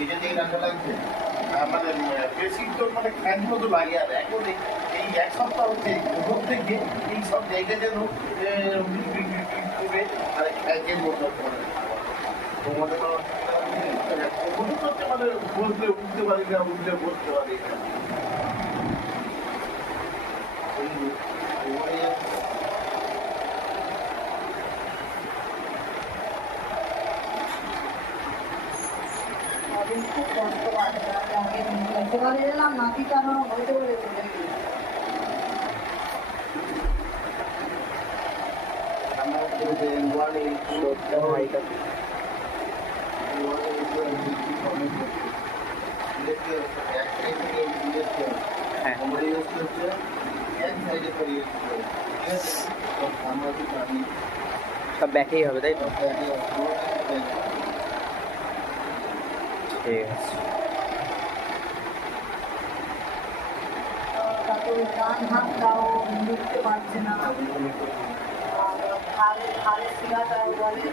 নিজে থেকে ঠান্ডা লাগছে মানে বেশি তো মানে ফ্যান মতো লাগে আর এখন এই এক সপ্তাহ হচ্ছে ঘুম থেকে এই সব জায়গা যেন করবে আর ফ্যানের মতো করে মানে বলতে উঠতে পারি না উঠতে বলতে পারি না খুব কষ্ট পাচ্ছে একেবারে এলাম নাকি কেন হইতে বলে সব ব্যাকেই হবে তাই তো? ঠিক আছে। তারপরে ডান হাতটাও বুঝতে পারছে না, খালে শিরাটাও বলে